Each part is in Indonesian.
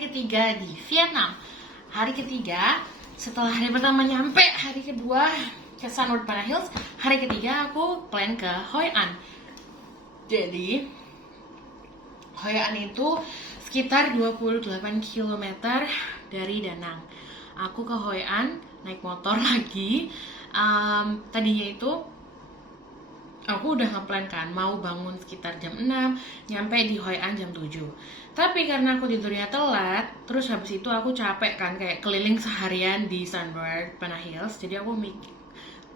ketiga di Vietnam. Hari ketiga, setelah hari pertama nyampe, hari kedua ke Sunward Banana Hills, hari ketiga aku plan ke Hoi An. Jadi, Hoi An itu sekitar 28 km dari Da Nang. Aku ke Hoi An naik motor lagi. Tadinya itu aku udah ngeplan kan mau bangun sekitar jam 6, nyampe di Hoi An jam 7. Tapi karena aku tidurnya telat, terus habis itu aku capek kan kayak keliling seharian di Sunward Banana Hills. Jadi aku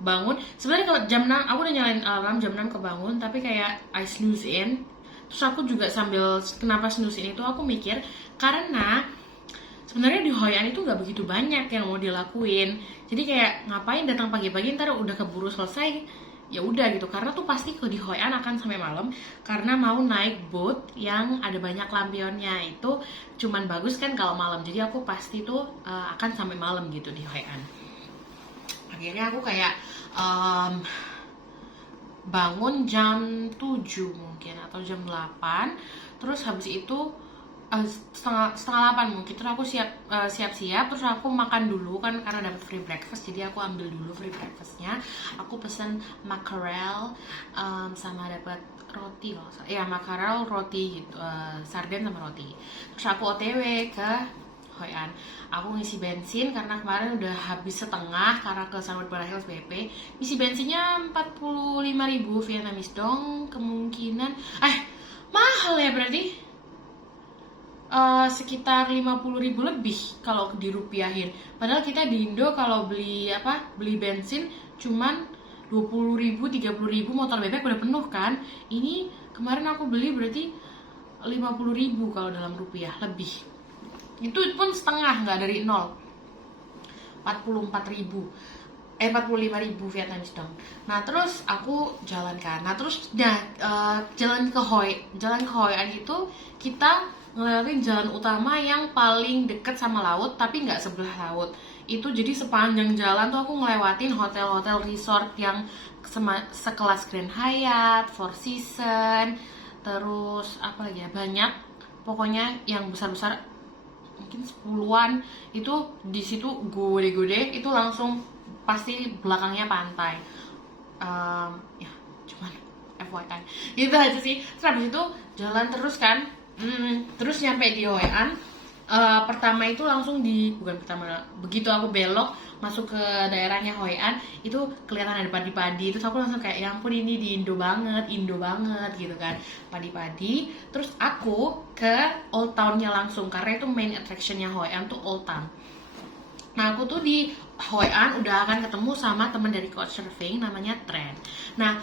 bangun. Sebenarnya kalau jam 6 aku udah nyalain alarm jam 6 kebangun, tapi kayak I snooze in. Terus aku juga sambil kenapa snooze in itu aku mikir karena sebenarnya di Hoi An itu nggak begitu banyak yang mau dilakuin. Jadi kayak ngapain datang pagi-pagi ntar udah keburu selesai. Ya udah gitu, karena tuh pasti ke di Hoi An akan sampai malam karena mau naik boat yang ada banyak lampionnya. Itu cuman bagus kan kalau malam. Jadi aku pasti tuh akan sampai malam gitu di Hoi An. Akhirnya aku kayak bangun jam 7 mungkin atau jam 8. Terus habis itu setengah 8 mungkin, terus aku siap-siap, terus aku makan dulu kan karena dapat free breakfast. Jadi aku ambil dulu free breakfastnya, aku pesen mackerel sama dapat roti loh ya, mackerel roti gitu, sarden sama roti. Terus aku OTW ke Hoi An. Aku ngisi bensin karena kemarin udah habis setengah karena ke Sunward Banana Hills BP. Ngisi bensinnya 45.000 Vietnamese dong, kemungkinan mahal ya berarti. Sekitar 50.000 lebih kalau dirupiahin. Padahal kita di Indo kalau beli bensin cuman 20.000, 30.000, motor bebek udah penuh kan. Ini kemarin aku beli berarti 50.000 kalau dalam rupiah lebih. Itu pun setengah, nggak dari nol. 45.000 Vietnamese dong. Nah terus aku jalan kan. Nah terus jalan ke Hoi An itu kita ngelewatin jalan utama yang paling deket sama laut tapi nggak sebelah laut. Itu jadi sepanjang jalan tuh aku ngelewatin hotel-hotel resort yang sekelas Grand Hyatt, Four Seasons, terus apa lagi ya, banyak pokoknya yang besar-besar mungkin 10-an. Itu di situ gede-gede, itu langsung pasti belakangnya pantai. Ya cuman FYI gitu aja sih. Terus habis itu jalan terus kan. Terus nyampe di Hoi An, pertama itu langsung begitu aku belok masuk ke daerahnya Hoi An, itu kelihatan ada padi-padi. Terus aku langsung kayak ya ampun, ini di Indo banget gitu kan, padi-padi. Terus aku ke Old Town-nya langsung karena itu main attraction-nya Hoi An tuh Old Town. Nah aku tuh di Hoi An udah akan ketemu sama temen dari Couchsurfing namanya Tran. Nah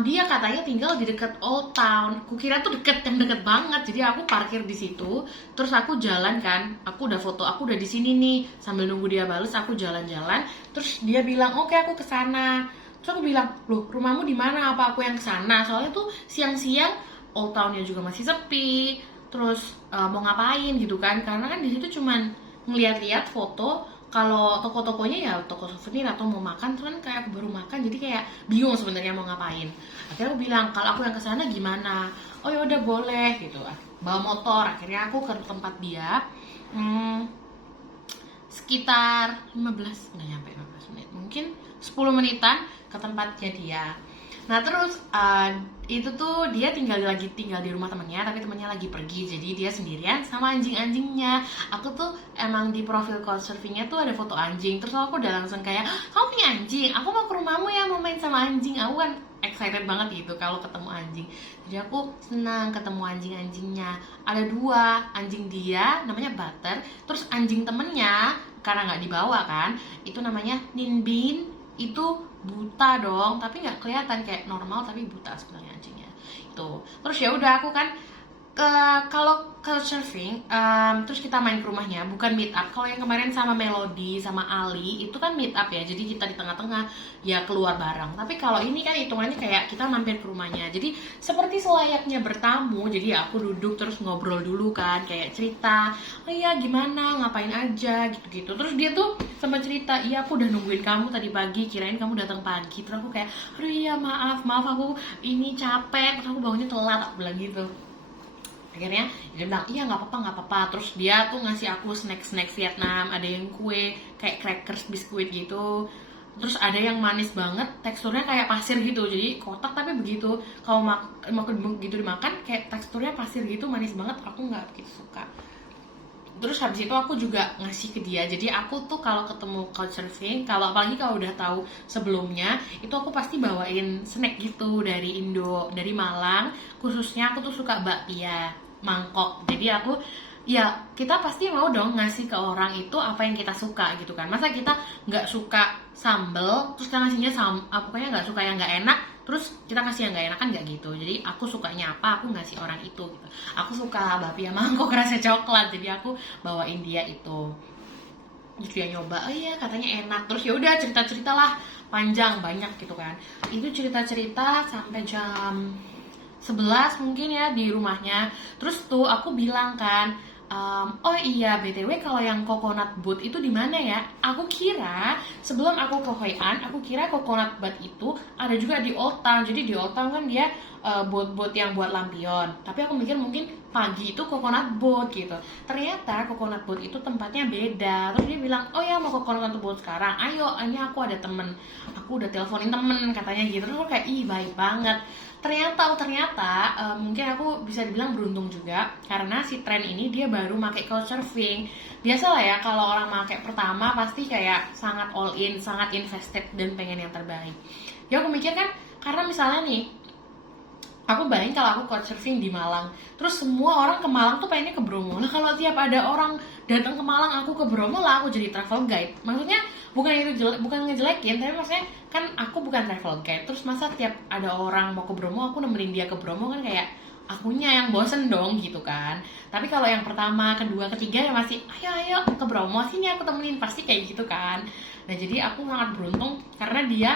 dia katanya tinggal di dekat Old Town. Kukira tuh yang deket banget. Jadi aku parkir di situ. Terus aku jalan kan. Aku udah foto. Aku udah di sini nih. Sambil nunggu dia bales, aku jalan-jalan. Terus dia bilang, oke, aku kesana. Terus aku bilang, loh, rumahmu di mana? Apa aku yang kesana? Soalnya tuh siang-siang Old Town-nya juga masih sepi. Terus mau ngapain gitu kan? Karena kan di situ cuman ngeliat-liat foto. Kalau toko-tokonya ya toko souvenir atau mau makan, terus kan kayak aku baru makan, jadi kayak bingung sebenarnya mau ngapain. Akhirnya aku bilang kalau aku yang kesana gimana? Oh ya udah boleh gitu. Bawa motor. Akhirnya aku ke tempat dia. Sekitar 15 nggak nyampe 15 menit, mungkin 10 menitan ke tempatnya dia. Nah terus itu tuh dia tinggal di rumah temannya, tapi temannya lagi pergi, jadi dia sendirian sama anjing-anjingnya. Aku tuh emang di profil Couchsurfingnya tuh ada foto anjing. Terus aku udah langsung kayak, kamu punya anjing? Aku mau ke rumahmu ya, mau main sama anjing. Aku kan excited banget gitu kalau ketemu anjing. Jadi aku senang ketemu anjing-anjingnya. Ada 2, anjing dia namanya Butter, terus anjing temennya karena nggak dibawa kan, itu namanya Ninbin. Itu buta dong, tapi nggak kelihatan, kayak normal tapi buta sebenarnya anjingnya itu. Terus ya udah aku kan kalau Couchsurfing, terus kita main ke rumahnya, bukan meet up. Kalau yang kemarin sama Melody sama Ali itu kan meet up ya, jadi kita di tengah-tengah ya keluar bareng. Tapi kalau ini kan hitungannya kayak kita mampir ke rumahnya, jadi seperti selayaknya bertamu. Jadi aku duduk terus ngobrol dulu kan, kayak cerita, oh iya gimana, ngapain aja gitu-gitu. Terus dia tuh sempat cerita, iya aku udah nungguin kamu tadi pagi, kirain kamu datang pagi. Terus aku kayak, aduh iya maaf aku ini capek, terus aku bangunnya telat, aku bilang gitu. Akhirnya dia bilang iya nggak apa-apa nggak apa-apa. Terus dia tuh ngasih aku snack Vietnam, ada yang kue kayak crackers biskuit gitu, terus ada yang manis banget, teksturnya kayak pasir gitu, jadi kotak tapi begitu kalau mau begitu dimakan kayak teksturnya pasir gitu, manis banget, aku nggak begitu suka. Terus habis itu aku juga ngasih ke dia. Jadi aku tuh kalau ketemu couchsurfing, kalau apalagi kalau udah tahu sebelumnya, itu aku pasti bawain snack gitu dari Indo, dari Malang. Khususnya aku tuh suka bakpia, mangkok. Jadi aku ya kita pasti mau dong ngasih ke orang itu apa yang kita suka gitu kan. Masa kita nggak suka sambel terus kita ngasihnya pokoknya nggak suka yang nggak enak terus kita kasih yang nggak enak, kan nggak gitu. Jadi aku sukanya apa aku ngasih orang itu gitu. Aku suka bakpia mangkok rasa coklat, jadi aku bawain dia itu. Terus dia nyoba, oh iya katanya enak. Terus ya udah cerita lah panjang banyak gitu kan. Itu cerita sampai jam 11 mungkin ya di rumahnya. Terus tuh aku bilang kan, oh iya BTW kalau yang coconut boat itu di mana ya? Aku kira sebelum aku ke Hoi An, aku kira coconut boat itu ada juga di Old Town. Jadi di Old Town kan dia boat-boat yang buat lampion. Tapi aku mikir mungkin pagi itu coconut boat gitu. Ternyata coconut boat itu tempatnya beda. Terus dia bilang, oh ya mau coconut boat sekarang. Ayo, ini aku ada temen. Aku udah teleponin temen katanya gitu. Terus aku kayak ih baik banget. Ternyata mungkin aku bisa dibilang beruntung juga karena si tren ini dia baru pakai couchsurfing. Biasa lah ya kalau orang pakai pertama pasti kayak sangat all in, sangat invested dan pengen yang terbaik. Ya aku mikir kan karena misalnya nih aku bayangin kalau aku couchsurfing di Malang, terus semua orang ke Malang tuh pengennya ke Bromo. Nah kalau tiap ada orang datang ke Malang aku ke Bromo lah aku jadi travel guide. Maksudnya bukan itu bukan ngejelekin, tapi maksudnya kan aku bukan travel guide. Terus masa tiap ada orang mau ke Bromo aku nemenin dia ke Bromo, kan kayak akunya yang bosen dong gitu kan. Tapi kalau yang pertama, kedua, ketiga ya masih ayo ke Bromo sini aku temenin, pasti kayak gitu kan. Nah jadi aku sangat beruntung karena dia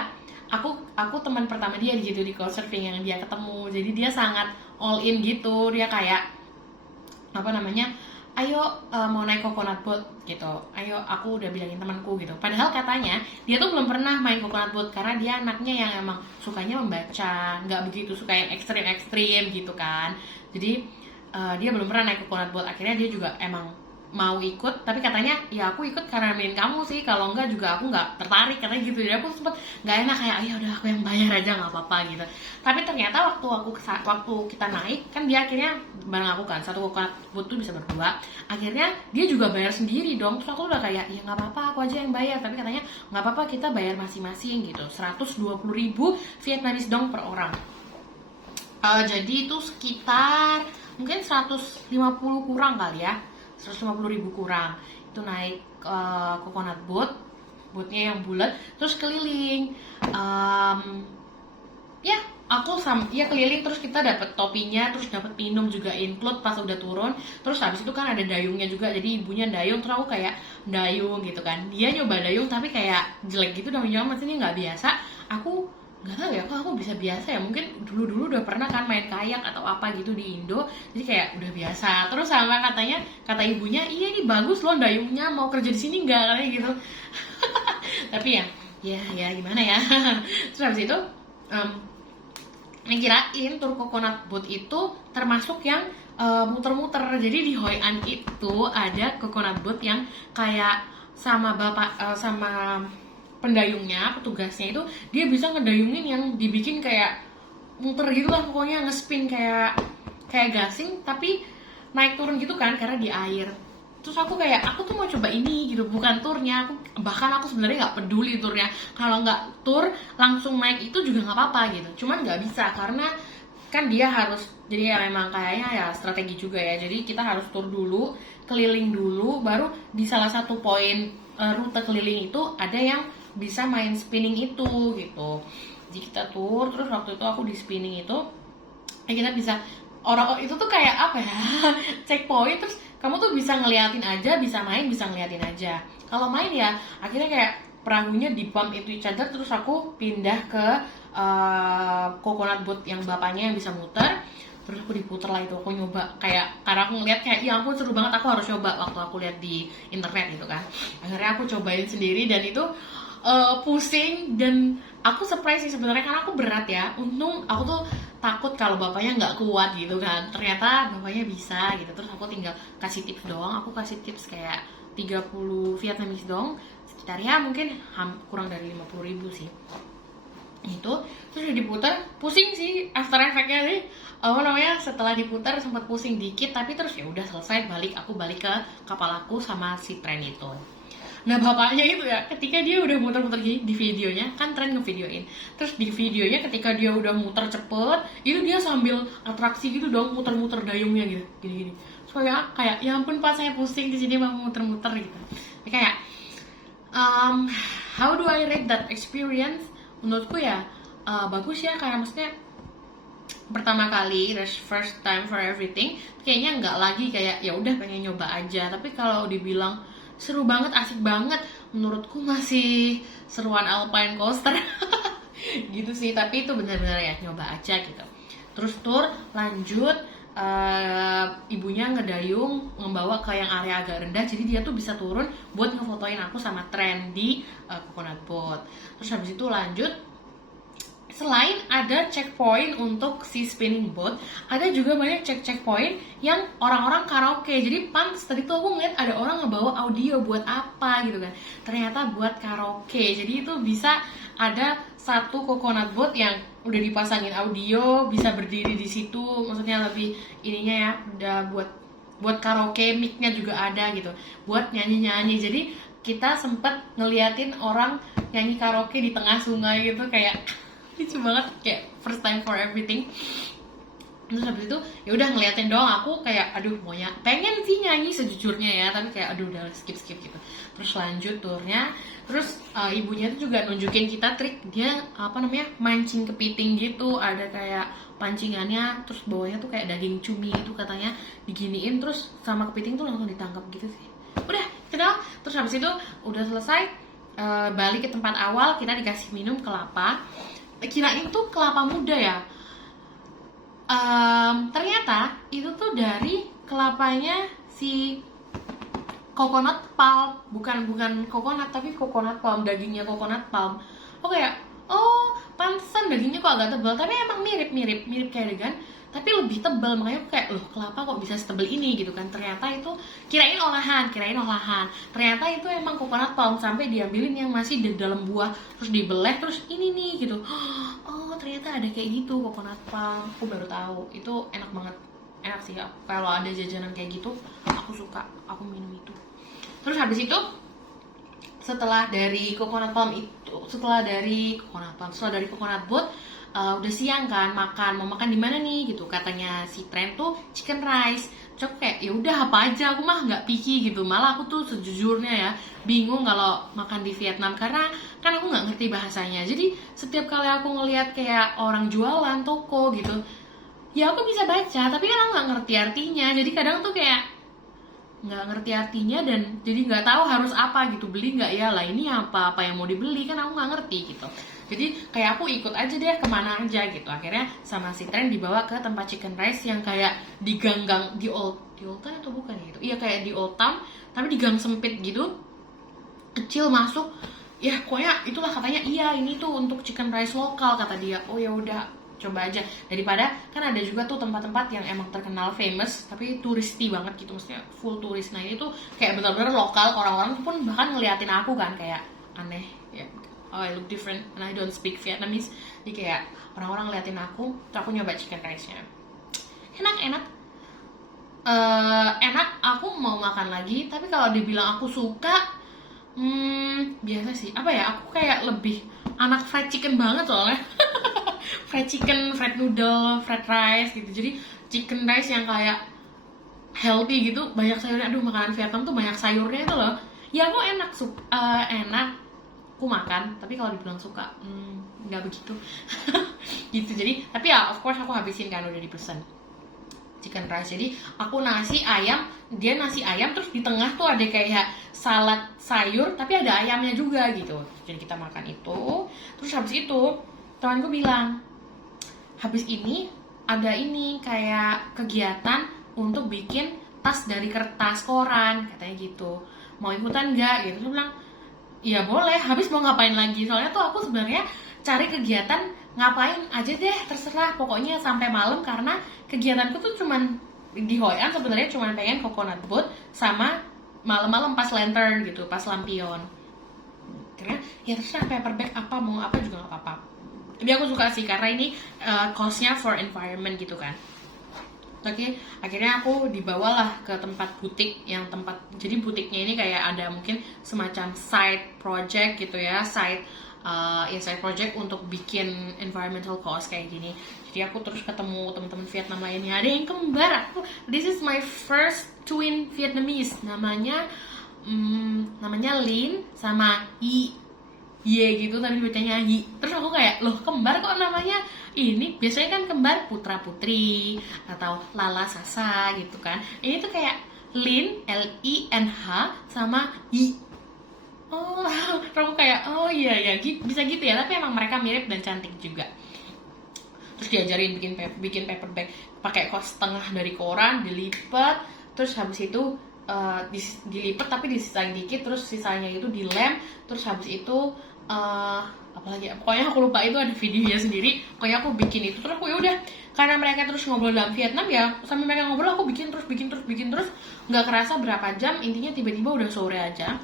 aku teman pertama dia di situ di couchsurfing yang dia ketemu. Jadi dia sangat all in gitu. Dia kayak apa namanya? Ayo mau naik coconut boat gitu. Ayo aku udah bilangin temanku gitu. Padahal katanya dia tuh belum pernah main coconut boat karena dia anaknya yang emang sukanya membaca, nggak begitu suka yang ekstrim gitu kan. Jadi dia belum pernah naik coconut boat. Akhirnya dia juga emang mau ikut, tapi katanya ya aku ikut karena nemenin kamu sih, kalau enggak juga aku nggak tertarik katanya gitu. Jadi aku sempet nggak enak kayak ya udah aku yang bayar aja nggak apa-apa gitu. Tapi ternyata waktu kita naik kan dia akhirnya bareng aku kan, satu coconut boat tuh bisa berdua. Akhirnya dia juga bayar sendiri dong. Terus aku udah kayak ya nggak apa-apa aku aja yang bayar, tapi katanya nggak apa-apa kita bayar masing-masing gitu. 120.000 Vietnamese dong per orang. Jadi itu sekitar mungkin 150 kurang kali ya, 150.000 kurang. Itu naik coconut boatnya yang bulat, terus keliling. Ya aku keliling, terus kita dapat topinya, terus dapat minum juga include pas udah turun. Terus habis itu kan ada dayungnya juga, jadi ibunya dayung, terus aku kayak dayung gitu kan. Dia nyoba dayung tapi kayak jelek gitu, namanya maksudnya nggak biasa. Aku nggak tahu ya kok aku bisa biasa ya, mungkin dulu udah pernah kan main kayak atau apa gitu di Indo, jadi kayak udah biasa. Terus sama kata ibunya, iya ini bagus loh dayungnya, mau kerja di sini nggak katanya gitu. Tapi ya gimana ya. Terus habis itu ngirain tur coconut boat itu termasuk yang muter-muter. Jadi di Hoi An itu ada coconut boat yang kayak sama sama pendayungnya, petugasnya itu dia bisa ngedayungin yang dibikin kayak muter gitu lah, pokoknya ngespin kayak gasing tapi naik turun gitu kan karena di air. Terus aku tuh mau coba ini gitu, bukan turnya. Bahkan aku sebenarnya nggak peduli turnya, kalau nggak tur langsung naik itu juga nggak apa-apa gitu. Cuman nggak bisa karena kan dia harus, jadi ya memang kayaknya ya strategi juga ya. Jadi kita harus tur dulu, keliling dulu, baru di salah satu poin rute keliling itu ada yang bisa main spinning itu gitu. Jadi kita tur, terus waktu itu aku di spinning itu kita bisa, orang itu tuh kayak apa ya, checkpoint. Terus kamu tuh bisa ngeliatin aja, bisa main, bisa ngeliatin aja. Kalau main ya akhirnya kayak perahunya di bump itu cadar. Terus aku pindah ke coconut boat yang bapaknya yang bisa muter. Terus aku diputer lah itu, aku nyoba kayak, karena aku ngeliat kayak ya ampun seru banget, aku harus coba waktu aku lihat di internet gitu kan. Akhirnya aku cobain sendiri dan itu pusing, dan aku surprise sih sebenarnya karena aku berat ya. Untung aku tuh takut kalau bapaknya nggak kuat gitu kan. Ternyata bapaknya bisa gitu. Terus aku tinggal kasih tips doang. Aku kasih tips kayak 30 Vietnamese dong, sekitar ya mungkin kurang dari 50.000 sih itu. Terus udah diputar, pusing sih after effect-nya sih, apa namanya, setelah diputar sempat pusing dikit, tapi terus ya udah selesai, aku balik ke kapal aku sama si tren itu. Nah bapaknya itu ya, ketika dia udah muter-muter gini di videonya, kan tren ngevideoin, terus di videonya ketika dia udah muter cepet, itu dia sambil atraksi gitu dong, muter-muter dayungnya gitu, gini-gini. Soalnya kayak, ya ampun pas saya pusing di sini mau muter-muter gitu. Kayak, how do I rate that experience? Menurutku ya bagus ya, kayak maksudnya pertama kali, first time for everything, kayaknya nggak lagi kayak ya udah pengen nyoba aja. Tapi kalau dibilang seru banget, asik banget, menurutku masih seruan Alpine coaster gitu sih. Tapi itu benar-benar ya nyoba aja gitu. Terus tour lanjut, ibunya ngedayung membawa ke yang area agak rendah, jadi dia tuh bisa turun buat ngefotoin aku sama tren di coconut boat. Terus habis itu lanjut, selain ada checkpoint untuk si spinning boat, ada juga banyak checkpoint yang orang-orang karaoke. Jadi pantes tadi tuh aku ngeliat ada orang ngebawa audio buat apa gitu kan. Ternyata buat karaoke. Jadi itu bisa ada satu coconut boat yang udah dipasangin audio, bisa berdiri di situ. Maksudnya lebih ininya ya, udah buat karaoke, mic-nya juga ada gitu. Buat nyanyi-nyanyi. Jadi kita sempet ngeliatin orang nyanyi karaoke di tengah sungai gitu, kayak lucu banget, kayak first time for everything. Terus habis itu ya udah ngeliatin doang, aku kayak aduh maunya pengen sih nyanyi sejujurnya ya, tapi kayak aduh udah skip gitu. Terus lanjut turnya, terus ibunya tuh juga nunjukin kita trik, dia apa namanya, mancing kepiting gitu, ada kayak pancingannya, terus bawahnya tuh kayak daging cumi itu katanya diginiin, terus sama kepiting tuh langsung ditangkap gitu sih. Udah kita, terus habis itu udah selesai, balik ke tempat awal, kita dikasih minum kelapa. Kirain tuh kelapa muda ya, ternyata itu tuh dari kelapanya si coconut palm, bukan coconut tapi coconut palm, dagingnya coconut palm. Pantesan dagingnya kok agak tebal, tapi emang mirip kayak degan, tapi lebih tebal. Makanya aku kayak, loh kelapa kok bisa setebal ini gitu kan. Ternyata itu kirain olahan. Ternyata itu emang coconut palm, sampai diambilin yang masih di dalam buah, terus dibeleh, terus ini nih gitu. Oh ternyata ada kayak gitu coconut palm. Aku baru tahu. Itu enak banget. Enak sih ya. Kalau ada jajanan kayak gitu, aku suka. Aku minum itu. Terus habis itu, setelah dari coconut boat, udah siang kan, mau makan di mana nih gitu, katanya si tren tuh chicken rice. Cok kayak ya udah apa aja, aku mah nggak picky gitu. Malah aku tuh sejujurnya ya bingung kalau makan di Vietnam, karena kan aku nggak ngerti bahasanya. Jadi setiap kali aku ngelihat kayak orang jualan toko gitu, ya aku bisa baca, tapi kan aku nggak ngerti artinya. Jadi kadang tuh kayak nggak ngerti artinya, dan jadi nggak tahu harus apa gitu, beli nggak ya, lah ini apa yang mau dibeli, kan aku nggak ngerti gitu. Jadi kayak aku ikut aja deh kemana aja gitu. Akhirnya sama si tren dibawa ke tempat chicken rice yang kayak di gang-gang di Old Town atau bukan gitu, iya kayak di Old Town tapi di gang sempit gitu, kecil masuk ya. Pokoknya itulah, katanya iya ini tuh untuk chicken rice lokal kata dia. Oh ya udah coba aja, daripada kan ada juga tuh tempat-tempat yang emang terkenal famous tapi turisti banget gitu, maksudnya full turis. Nah ini tuh kayak benar-benar lokal, orang-orang pun bahkan ngeliatin aku kan kayak aneh ya, oh I look different and I don't speak Vietnamese. Jadi kayak orang-orang ngeliatin aku, terus aku nyoba chicken rice-nya, enak, aku mau makan lagi. Tapi kalau dibilang aku suka, biasa sih. Apa ya, aku kayak lebih anak fried chicken banget soalnya. Fried chicken, fried noodle, fried rice gitu. Jadi chicken rice yang kayak healthy gitu, banyak sayurnya. Aduh, makanan Vietnam tuh banyak sayurnya itu loh. Ya aku enak, aku makan. Tapi kalau dibilang suka, nggak begitu. Gitu. Jadi, tapi ya of course aku habisin kan, udah dipesan chicken rice. Jadi aku nasi ayam, dia nasi ayam, terus di tengah tuh ada kayak salad sayur, tapi ada ayamnya juga gitu. Jadi kita makan itu. Terus habis itu temanku bilang, habis ini ada ini kayak kegiatan untuk bikin tas dari kertas koran, katanya gitu. Mau ikutan nggak gitu? Terus bilang, iya boleh. Habis mau ngapain lagi? Soalnya tuh aku sebenarnya cari kegiatan ngapain aja deh terserah, pokoknya sampai malam, karena kegiatanku tuh cuman di Hoi An sebenarnya cuman pengen coconut boat sama malam-malam pas lantern gitu, pas lampion. Karena ya terserah paperback apa, mau apa juga nggak apa-apa. Jadi aku suka sih karena ini cost-nya for environment gitu kan. Oke, akhirnya aku dibawalah ke tempat butik, yang tempat, jadi butiknya ini kayak ada mungkin semacam side project gitu ya, side project untuk bikin environmental cause kayak gini. Jadi aku terus ketemu teman-teman Vietnam lainnya, ada yang kembar. This is my first twin Vietnamese, namanya Lin sama Ye gitu, tapi bacanya Yi. Terus aku kayak, loh kembar kok namanya ini? Biasanya kan kembar putra putri atau Lala Sasa gitu kan. Ini tuh kayak Lin, L-I-N-H sama Yi. Oh, terus aku kayak, oh iya bisa gitu ya. Tapi emang mereka mirip dan cantik juga. Terus diajarin bikin paperback pakai kos setengah dari koran, dilipat, terus habis itu dilipat tapi disisain dikit, terus sisanya itu dilem, terus habis itu apalagi, pokoknya aku lupa, itu ada videonya sendiri. Pokoknya aku bikin itu, terus aku udah, karena mereka terus ngobrol dalam Vietnam ya, sambil mereka ngobrol aku bikin terus, nggak kerasa berapa jam, intinya tiba-tiba udah sore aja,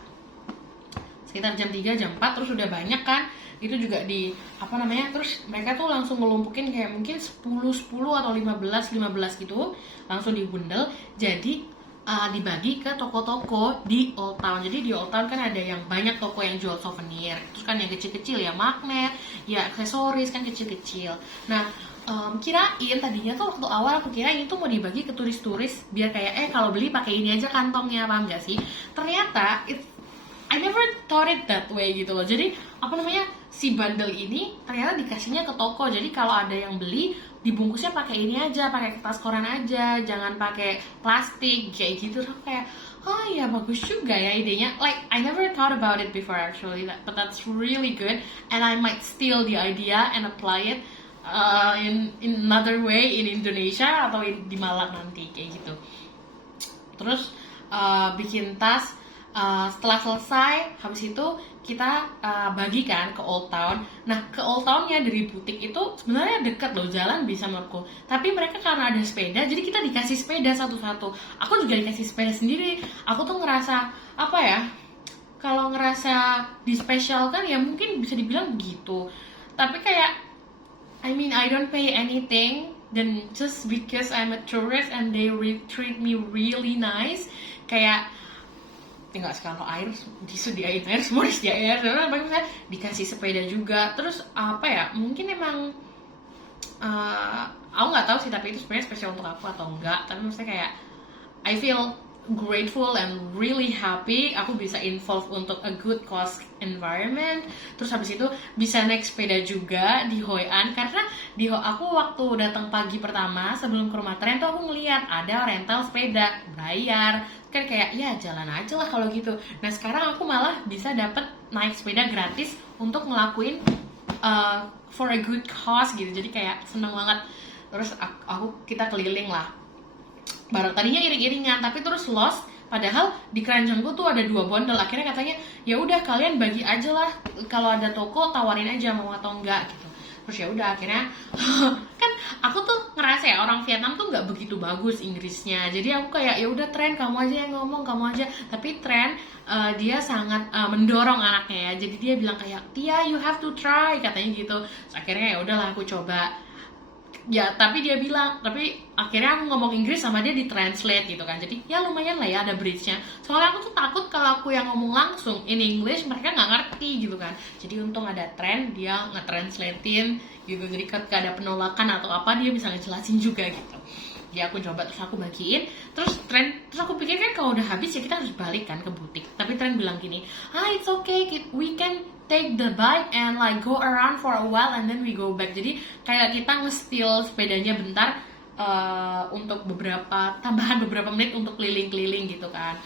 sekitar jam 3 jam 4, terus udah banyak kan. Itu juga terus mereka tuh langsung ngelumpukin kayak mungkin 10 atau 15 gitu, langsung dibundel, jadi dibagi ke toko-toko di Old Town. Jadi di Old Town kan ada yang banyak toko yang jual souvenir, terus kan yang kecil-kecil ya magnet, ya aksesoris kan kecil-kecil. Nah, kirain tadinya tuh waktu awal aku kira ini tuh mau dibagi ke turis-turis biar kayak kalau beli pakai ini aja kantongnya, paham gak sih? Ternyata I never thought it that way gitu loh. Jadi si bundle ini ternyata dikasihnya ke toko. Jadi kalau ada yang beli, dibungkusnya pakai ini aja, pakai kertas koran aja, jangan pakai plastik kayak gitu. Terus kayak, oh ya bagus juga ya idenya. Like I never thought about it before actually, but that's really good, and I might steal the idea and apply it in another way in Indonesia atau di Malang nanti kayak gitu. Terus bikin tas. Setelah selesai, habis itu kita bagikan ke Old Town. Nah, ke Old Town-nya dari butik itu sebenarnya dekat loh, jalan bisa menurutku. Tapi mereka karena ada sepeda, jadi kita dikasih sepeda satu-satu. Aku juga dikasih sepeda sendiri. Aku tuh ngerasa, kalau ngerasa dispesialkan ya mungkin bisa dibilang gitu. Tapi kayak, I don't pay anything, then just because I'm a tourist and they treat me really nice, kayak tinggal sekarang air disediain air, semua disediain air, terus dikasih sepeda juga. Terus mungkin emang aku nggak tahu sih, tapi itu sebenarnya spesial untuk aku atau enggak. Tapi maksudnya kayak I feel grateful and really happy aku bisa involve untuk a good cause environment. Terus habis itu bisa naik sepeda juga di Hoi An, karena aku waktu datang pagi pertama sebelum ke rumah tren tuh aku ngeliat ada rental sepeda bayar kan, kayak ya jalan aja lah kalau gitu. Nah sekarang aku malah bisa dapet naik sepeda gratis untuk ngelakuin for a good cause gitu, jadi kayak seneng banget. Terus kita keliling lah bareng, tadinya iring-iringan tapi terus lost, padahal di keranjangku tuh ada 2 bondel. Akhirnya katanya ya udah kalian bagi aja lah, kalau ada toko tawarin aja mau atau enggak gitu. Terus ya udah akhirnya kan aku tuh ngerasa ya orang Vietnam tuh nggak begitu bagus Inggrisnya, jadi aku kayak ya udah Tren kamu aja yang ngomong, kamu aja. Tapi Tren dia sangat mendorong anaknya ya, jadi dia bilang kayak Tia you have to try katanya gitu. Terus akhirnya ya udahlah aku coba ya, tapi akhirnya aku ngomong Inggris sama dia ditranslate gitu kan, jadi ya lumayan lah ya ada bridge-nya. Soalnya aku tuh takut kalau aku yang ngomong langsung in English mereka nggak ngerti gitu kan, jadi untung ada Tren, dia nge-translatein gitu, jadi ketika ada penolakan atau apa dia bisa ngejelasin juga gitu. Ya aku coba, terus aku bagiin, terus aku pikir kan kalau udah habis ya kita harus balik kan ke butik. Tapi Tren bilang gini, it's okay, we can take the bike and like go around for a while and then we go back. Jadi kayak kita nge-steal sepedanya bentar untuk tambahan beberapa menit untuk keliling-keliling gitu kan.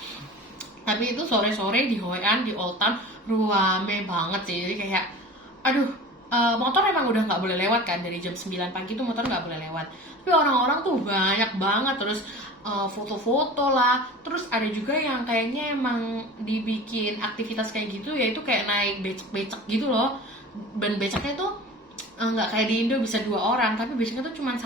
Tapi itu sore-sore di Hoi An, di Old Town rame banget sih. Jadi kayak motor emang udah nggak boleh lewat kan, dari jam 9 pagi tuh motor nggak boleh lewat. Tapi orang-orang tuh banyak banget, terus foto-foto lah. Terus ada juga yang kayaknya emang dibikin aktivitas kayak gitu, yaitu kayak naik becak-becak gitu loh. Dan becaknya tuh nggak kayak di Indo bisa 2 orang, tapi biasanya tuh cuma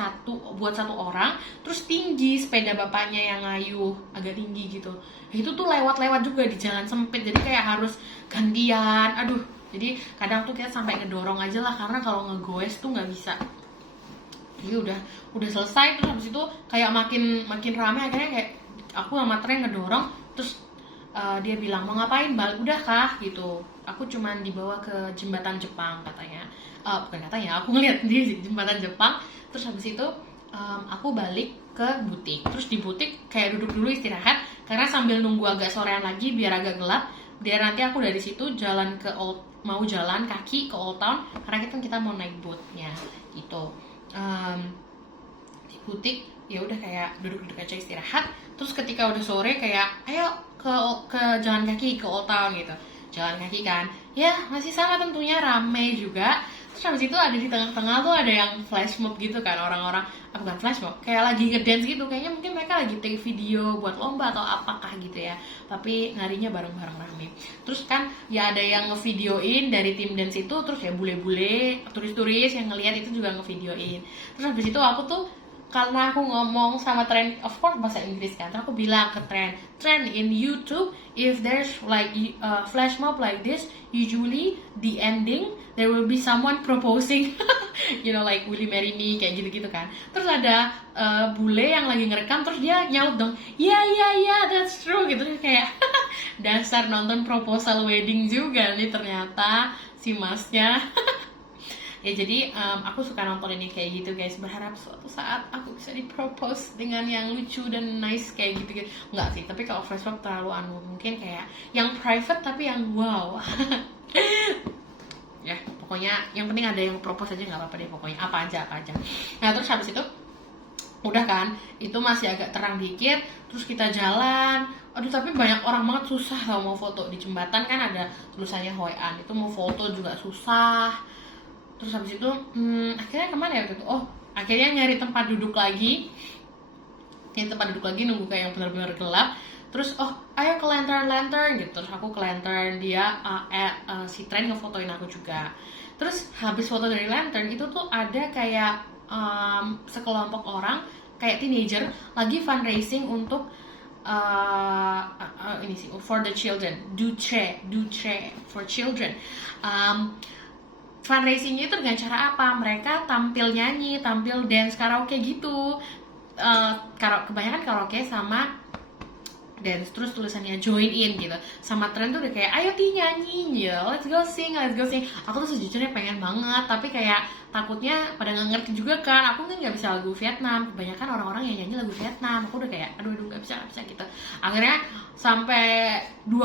buat 1 orang, terus tinggi sepeda bapaknya yang ngayuh agak tinggi gitu. Itu tuh lewat-lewat juga di jalan sempit, jadi kayak harus gantian. Aduh, jadi kadang tuh kita sampai ngedorong aja lah, karena kalau ngegoes tuh nggak bisa. Jadi udah selesai, terus habis itu kayak makin rame, akhirnya kayak aku sama Tren ngedorong, terus dia bilang mau ngapain, balik udah kah gitu. Aku cuman dibawa ke jembatan Jepang katanya. Bukan katanya, aku ngeliat di jembatan Jepang. Terus habis itu aku balik ke butik. Terus di butik kayak duduk dulu istirahat, karena sambil nunggu agak sorean lagi biar agak gelap, biar nanti aku dari situ jalan ke mau jalan kaki ke Old Town, karena kita mau naik boatnya gitu. Di butik ya udah kayak duduk-duduk aja istirahat. Terus ketika udah sore kayak ayo ke jalan kaki ke Old Town gitu. Jalan kaki kan, ya masih sama tentunya, rame juga. Terus habis itu ada di tengah-tengah tuh ada yang flash mob gitu kan, orang-orang, bukan flash mob, kayak lagi ngedance gitu, kayaknya mungkin mereka lagi take video buat lomba atau apakah gitu ya, tapi narinya bareng-bareng rame. Terus kan ya ada yang ngevideoin dari tim dance itu, terus ya bule-bule, turis-turis yang ngelihat itu juga ngevideoin. Terus habis itu aku tuh, karena aku ngomong sama Tren, of course bahasa Inggris kan, terus aku bilang ke Tren in YouTube, if there's like flash mob like this, usually the ending there will be someone proposing, you know, like will you marry me, kayak gitu-gitu kan. Terus ada bule yang lagi ngerekam, terus dia nyaut dong, yeah, that's true gitu, kayak dasar nonton proposal wedding juga nih ternyata si masnya. Ya jadi aku suka nonton ini kayak gitu guys, berharap suatu saat aku bisa dipropose dengan yang lucu dan nice kayak gitu. Enggak sih, tapi kalau flash mob terlalu mungkin kayak yang private tapi yang wow. Ya pokoknya yang penting ada yang propose aja, nggak apa-apa deh, pokoknya apa aja. Nah terus habis itu udah kan, itu masih agak terang dikit, terus kita jalan. Aduh tapi banyak orang banget, susah kalau mau foto di jembatan kan, ada tulisannya Hoi An, itu mau foto juga susah. Terus habis itu akhirnya kemana ya gitu? Oh akhirnya nyari tempat duduk lagi, nunggu kayak yang benar-benar gelap. Terus ayo ke lantern gitu. Terus aku ke lantern, dia si Tren ngefotoin aku juga. Terus habis foto dari lantern itu tuh ada kayak sekelompok orang kayak teenager lagi fundraising untuk ini sih, for the children, Duce for children. Fundraisingnya itu dengan cara apa? Mereka tampil nyanyi, tampil dance, karaoke gitu. Kebanyakan karaoke sama dance, terus tulisannya join in gitu. Sama Tren tuh udah kayak ayo nyanyi ya, let's go sing. Aku tuh sejujurnya pengen banget, tapi kayak takutnya pada nggak ngerti juga kan. Aku kan nggak bisa lagu Vietnam, kebanyakan orang-orang yang nyanyi lagu Vietnam. Aku udah kayak aduh nggak bisa gitu. Akhirnya sampai 2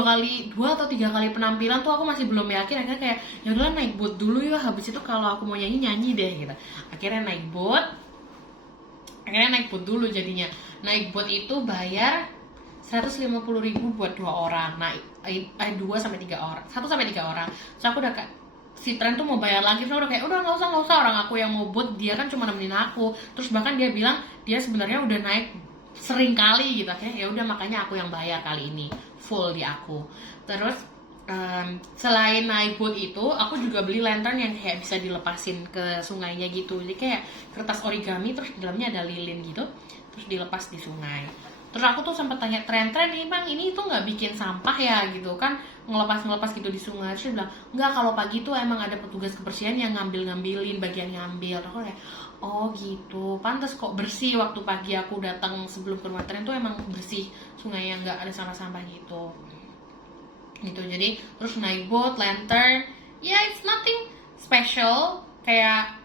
atau 3 kali penampilan tuh aku masih belum yakin. Akhirnya kayak ya udahlah naik boat dulu ya, habis itu kalau aku mau nyanyi deh gitu. Akhirnya naik boat dulu. Jadinya naik boat itu bayar 150.000 buat 2 orang. Nah, 2 sampai 3 orang. 1 sampai 3 orang. Terus aku udah kayak si Tren tuh mau bayar lagi, terus udah kayak udah nggak usah, orang aku yang mau boat, dia kan cuma nemenin aku. Terus bahkan dia bilang dia sebenarnya udah naik sering kali gitu. Akhirnya ya udah makanya aku yang bayar kali ini full di aku. Terus selain naik boat itu, aku juga beli lantern yang kayak bisa dilepasin ke sungainya gitu. Jadi kayak kertas origami, terus di dalamnya ada lilin gitu, terus dilepas di sungai. Terus aku tuh sempat tanya Tren nih bang, ini tuh nggak bikin sampah ya gitu kan, ngelepas gitu di sungai. Terus dia bilang nggak, kalau pagi tuh emang ada petugas kebersihan yang ngambilin bagian ngambil. Aku kayak oh gitu, pantas kok bersih. Waktu pagi aku datang sebelum ke rumah Tren tuh emang bersih sungai, yang nggak ada sampah gitu. Jadi terus naik boat, lantern, ya it's nothing special, kayak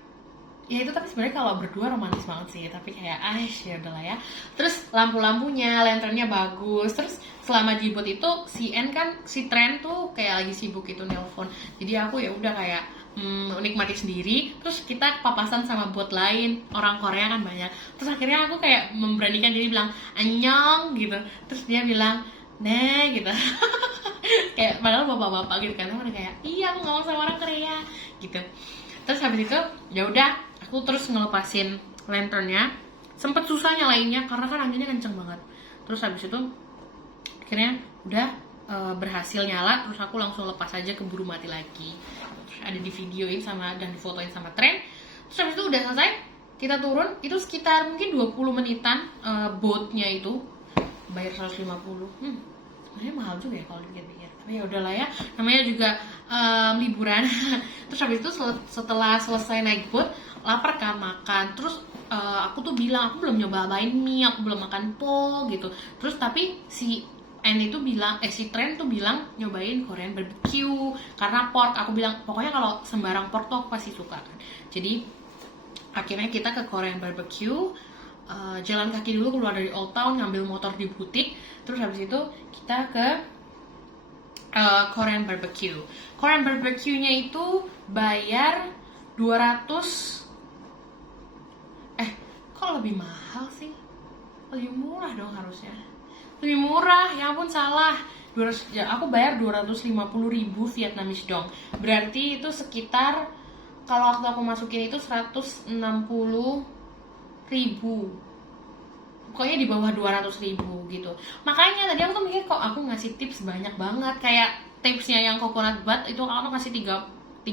ya itu, tapi sebenarnya kalau berdua romantis banget sih, tapi kayak ya udahlah ya. Terus lampu-lampunya, lanternnya bagus. Terus selama di boat itu si Tren tuh kayak lagi sibuk itu nelpon, jadi aku ya udah kayak menikmati sendiri. Terus kita papasan sama boat lain, orang Korea kan banyak. Terus akhirnya aku kayak memberanikan diri bilang annyeong gitu. Terus dia bilang nah gitu. Kayak padahal bapak-bapak gitu kan, udah kayak iya aku ngomong sama orang Korea gitu. Terus habis itu ya udah aku terus ngelepasin lanternnya. Sempet susah nyalainnya karena kan anginnya kenceng banget. Terus habis itu akhirnya udah berhasil nyala. Terus aku langsung lepas aja, keburu mati lagi. Terus ada di videoin dan difotoin sama Tren. Terus habis itu udah selesai, kita turun, itu sekitar mungkin 20 menitan boatnya itu, bayar 150. Sebenarnya mahal juga ya kalau dipikir-pikir. Tapi ya udahlah ya, namanya juga liburan. Terus habis itu setelah selesai naik boat, lapar kan, makan. Terus aku tuh bilang aku belum nyobain mie, aku belum makan po gitu. Terus tapi si itu bilang, si Trent tuh bilang nyobain Korean barbecue karena pork. Aku bilang pokoknya kalau sembarang pork tuh aku pasti suka kan. Jadi akhirnya kita ke Korean barbecue, jalan kaki dulu keluar dari Old Town, ngambil motor di butik. Terus habis itu kita ke Korean barbecue. Korean barbecue-nya itu bayar 200. Kok lebih mahal sih? Lebih murah dong harusnya. Lebih murah, ya ampun salah. Aku bayar 250.000 Vietnamese dong. Berarti itu sekitar, kalau waktu aku masukin itu 160.000. Pokoknya di bawah 200.000 gitu. Makanya tadi aku tuh mikir kok aku ngasih tips banyak banget. Kayak tipsnya yang coconut bath itu aku kasih 30.000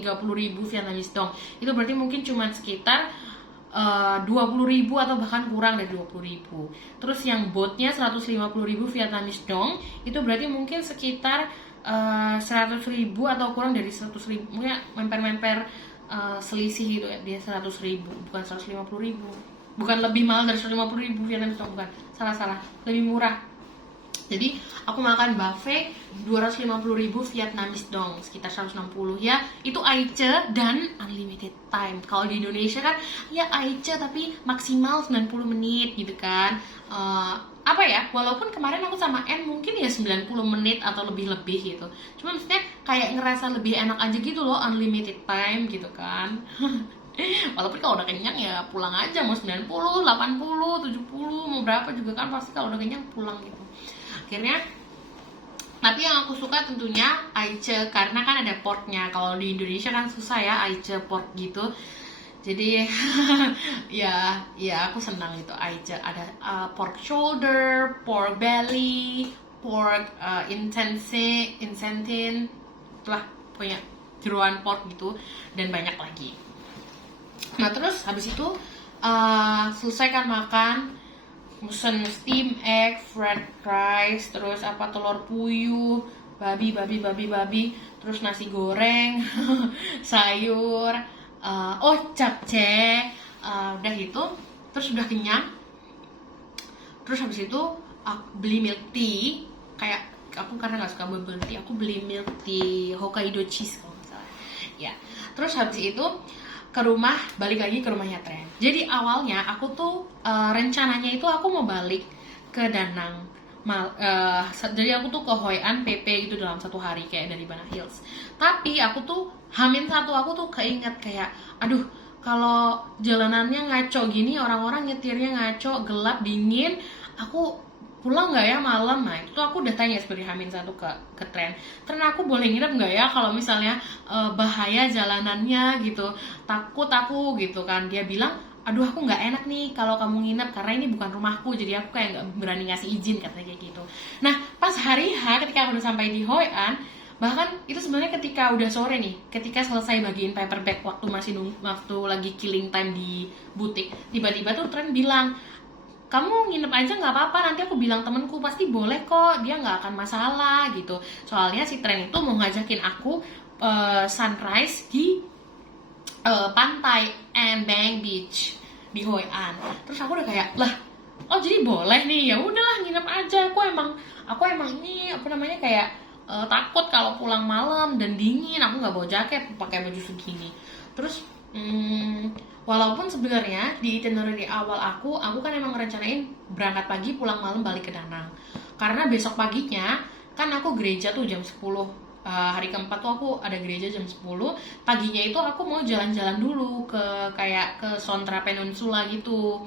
Vietnamese dong. Itu berarti mungkin cuma sekitar 20.000 atau bahkan kurang dari 20.000. Terus yang boatnya 150.000 Vietnamese dong, itu berarti mungkin sekitar 100.000 atau kurang dari 100.000. Mungkin memper selisih gitu ya, dia 100.000 bukan 150.000. Bukan lebih mahal dari 150.000 Vietnamese dong, bukan. Salah, lebih murah. Jadi aku makan buffet 250.000 Vietnamese dong, sekitar 160 ya. Itu Aice dan unlimited time. Kalau di Indonesia kan ya Aice tapi maksimal 90 menit gitu kan. Apa ya, walaupun kemarin aku sama N mungkin ya 90 menit atau lebih-lebih gitu. Cuma maksudnya kayak ngerasa lebih enak aja gitu loh, unlimited time gitu kan. Walaupun kalau udah kenyang ya pulang aja, mau 90, 80, 70, mau berapa juga kan pasti kalau udah kenyang pulang gitu. Akhirnya, tapi yang aku suka tentunya Aice karena kan ada porknya. Kalau di Indonesia kan susah ya Aice pork gitu. Jadi ya aku senang itu Aice. Ada pork shoulder, pork belly, pork intestine, itulah pokoknya jeroan pork gitu, dan banyak lagi. Nah terus habis itu selesai kan makan, pesen steam egg, fried rice, terus apa telur puyuh, babi, terus nasi goreng, sayur, japchae, udah gitu, terus udah kenyang. Terus habis itu aku beli milk tea, kayak aku karena nggak suka bubble tea, aku beli milk tea Hokkaido cheese kalau nggak salah. Ya, terus habis itu balik lagi ke rumahnya Trent. Jadi awalnya aku tuh rencananya itu aku mau balik ke Danang. Jadi aku tuh ke Hoi An PP gitu dalam 1 hari kayak dari Bana Hills. Tapi aku tuh H-1 aku tuh keinget kayak aduh kalau jalanannya ngaco gini, orang-orang nyetirnya ngaco, gelap, dingin, aku pulang nggak ya malam. Nah itu aku udah tanya sebenarnya H-1 ke Trent, aku boleh nginep nggak ya kalau misalnya bahaya jalanannya gitu, takut aku gitu kan. Dia bilang aduh aku nggak enak nih kalau kamu nginep karena ini bukan rumahku, jadi aku kayak nggak berani ngasih izin, katanya kayak gitu. Nah pas hari H ketika aku udah sampai di Hoi An, bahkan itu sebenarnya ketika udah sore nih, ketika selesai bagiin paper bag, waktu lagi killing time di butik, tiba-tiba tuh Trent bilang kamu nginep aja nggak apa-apa, nanti aku bilang temenku pasti boleh kok, dia nggak akan masalah gitu. Soalnya si Trent itu mau ngajakin aku sunrise di pantai Bang Beach di Hoi An. Terus aku udah kayak lah, oh jadi boleh nih, ya udahlah nginep aja. Aku emang ini apa namanya kayak takut kalau pulang malam dan dingin, aku nggak bawa jaket, pakai baju segini. Terus walaupun sebenarnya di itinerary awal aku kan emang ngerencanain berangkat pagi, pulang malam, balik ke Danang. Karena besok paginya kan aku gereja tuh jam 10. Hari keempat tuh aku ada gereja jam 10. Paginya itu aku mau jalan-jalan dulu ke Sontra Peninsula gitu.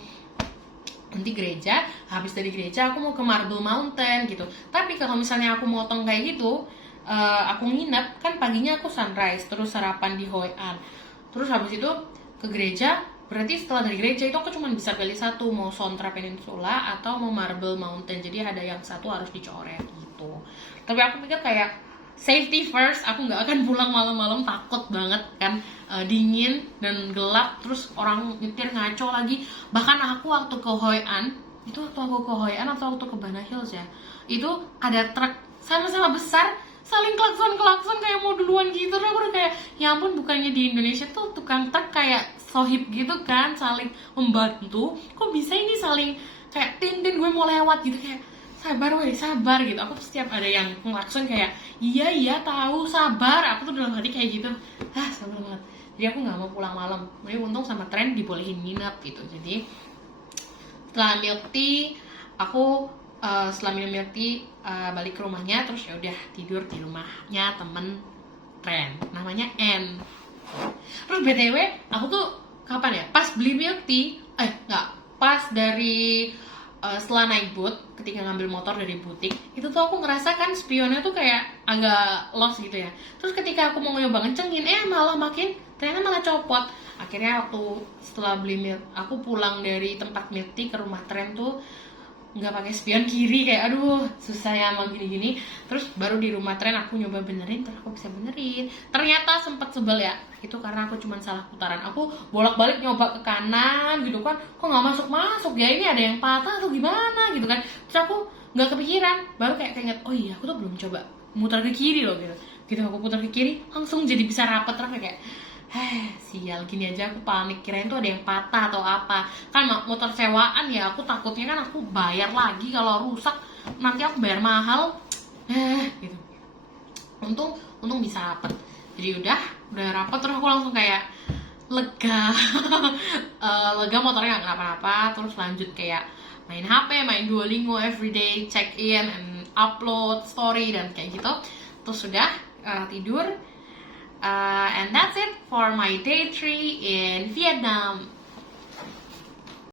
Nanti gereja, habis dari gereja aku mau ke Marble Mountain gitu. Tapi kalau misalnya aku motong kayak gitu, aku nginep, kan paginya aku sunrise, terus sarapan di Hoi An. Terus habis itu ke gereja, berarti setelah dari gereja itu aku cuma bisa pilih satu, mau Sontra Peninsula atau mau Marble Mountain. Jadi ada yang satu harus dicoret gitu. Tapi aku pikir kayak safety first, aku nggak akan pulang malam-malam, takut banget kan, dingin dan gelap, terus orang nyetir ngaco lagi. Bahkan aku waktu ke Hoi An, itu waktu aku ke Hoi An atau waktu ke Bana Hills ya, itu ada truk sama-sama besar saling klakson kayak mau duluan gitu. Terus aku udah kayak, ya ampun, bukannya di Indonesia tuh tukang truk kayak sohib gitu kan, saling membantu, kok bisa ini saling kayak tin gue mau lewat gitu, kayak sabar weh, sabar gitu. Aku setiap ada yang ngelakson kayak iya tahu, sabar. Aku tuh dalam hati kayak gitu, sabar banget. Jadi aku nggak mau pulang malam. Tapi untung sama tren dibolehin nginep gitu. Jadi setelah milk tea, aku setelah minum milk tea balik ke rumahnya, terus ya udah tidur di rumahnya temen tren namanya N. Terus BTW aku tuh kapan ya, pas beli milk tea, pas dari setelah naik boat, ketika ngambil motor dari butik, itu tuh aku ngerasa kan spionnya tuh kayak agak lost gitu ya. Terus ketika aku mau nyoba ngencengin, malah ternyata malah copot. Akhirnya waktu setelah beli milk, aku pulang dari tempat milk tea ke rumah tren tuh nggak pakai spion kiri, kayak aduh susah ya mau gini-gini. Terus baru di rumah tren aku nyoba benerin, terus aku bisa benerin. Ternyata sempet sebel ya, itu karena aku cuma salah putaran. Aku bolak-balik nyoba ke kanan gitu kan, kok nggak masuk ya, ini ada yang patah atau gimana gitu kan. Terus aku nggak kepikiran, baru kayak inget, oh iya aku tuh belum coba muter ke kiri loh gitu aku putar ke kiri langsung jadi bisa rapet. Terus kayak sial, gini aja aku panik, kirain tuh ada yang patah atau apa. Kan motor sewaan ya, aku takutnya kan aku bayar lagi kalau rusak, nanti aku bayar mahal. Gitu. Untung bisa rapet. Jadi udah rapet, terus aku langsung kayak lega. Lega, motornya gak kenapa-napa. Terus lanjut kayak main HP, main Duolingo everyday, check in and upload story dan kayak gitu. Terus udah tidur. And that's it for my day 3 in Vietnam.